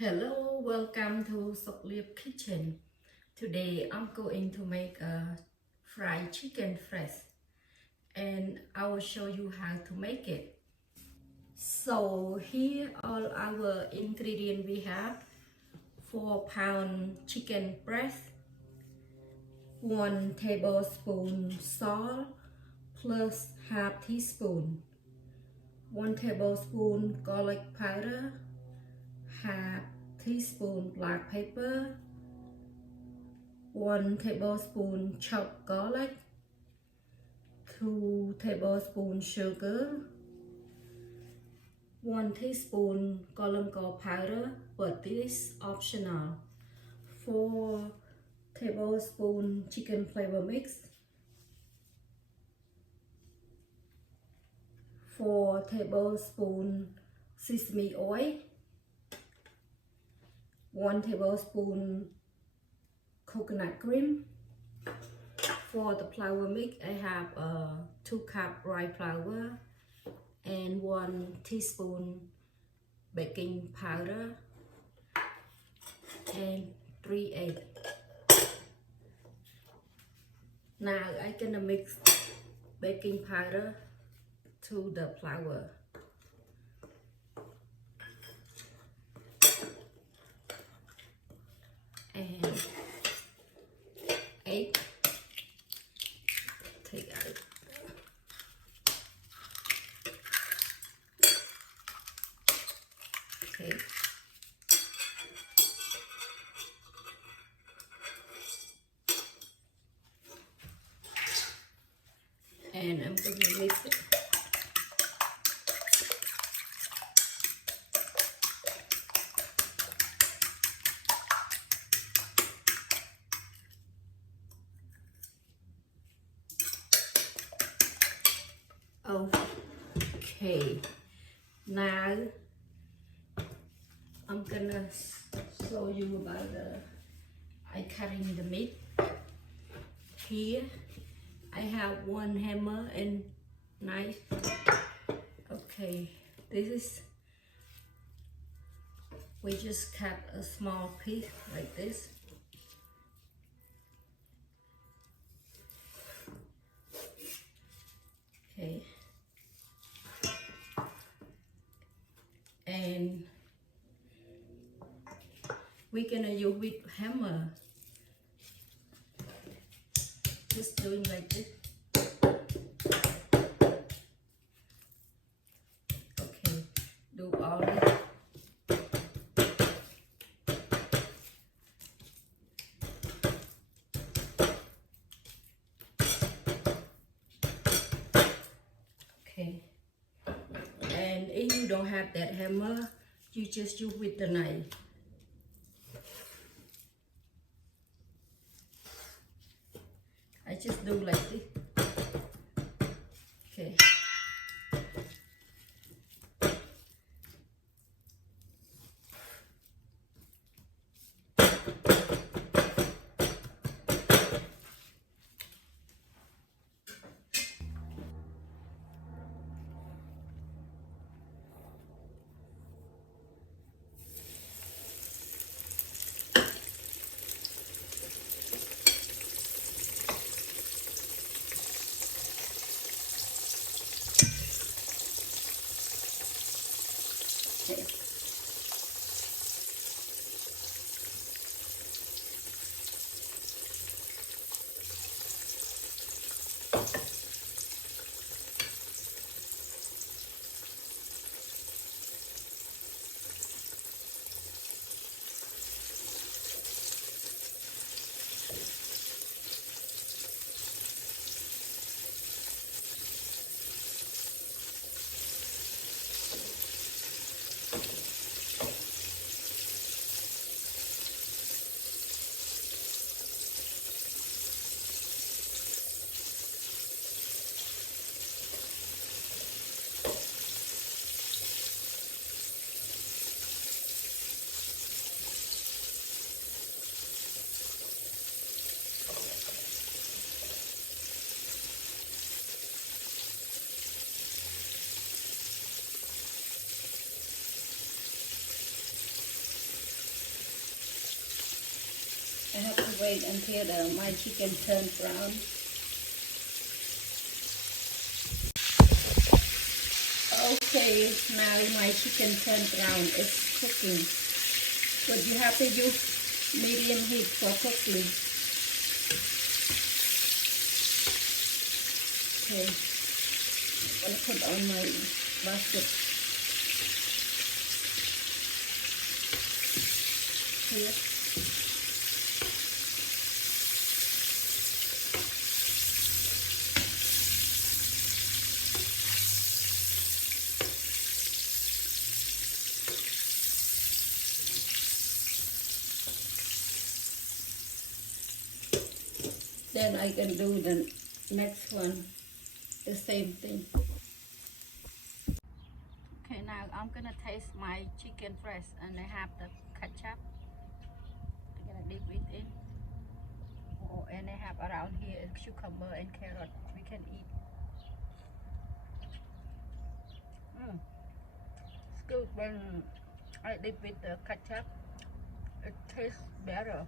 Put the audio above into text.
Hello, welcome to Soklip Kitchen. Today I'm going to make a fried chicken fresh and I will show you how to make it. So here all our ingredients we have: 4-pound chicken breast, 1 tablespoon salt plus half teaspoon, 1 tablespoon garlic powder, half teaspoon black pepper, 1 tablespoon chopped garlic, 2 tablespoons sugar, 1 teaspoon galongal powder, but this is optional, 4 tablespoons chicken flavor mix, 4 tablespoons sesame oil, 1 tablespoon coconut cream. For the flour mix, I have 2 cup rye flour and 1 teaspoon baking powder and 3 eggs. Now I'm gonna mix baking powder to the flour. And egg, take out. Okay. And I'm going to mix it. Okay, now I'm gonna show you about I cutting the meat. Here I have 1 hammer and knife. Okay, this is, we just cut a small piece like this. Okay. And we're gonna use with hammer. Just doing like this. Okay, do all this. Okay. And if you don't have that hammer, you just use with the knife. I just do like this. Okay. wait until my chicken turns brown. Okay, now my chicken turned brown. It's cooking. But you have to use medium heat for cooking. Okay, I'm gonna put on my basket here. Then I can do the next one, the same thing. Okay, now I'm gonna taste my chicken fresh, and I have the ketchup. I'm gonna dip it in. Oh, and I have around here cucumber and carrot. We can eat. It's good when I dip with the ketchup. It tastes better.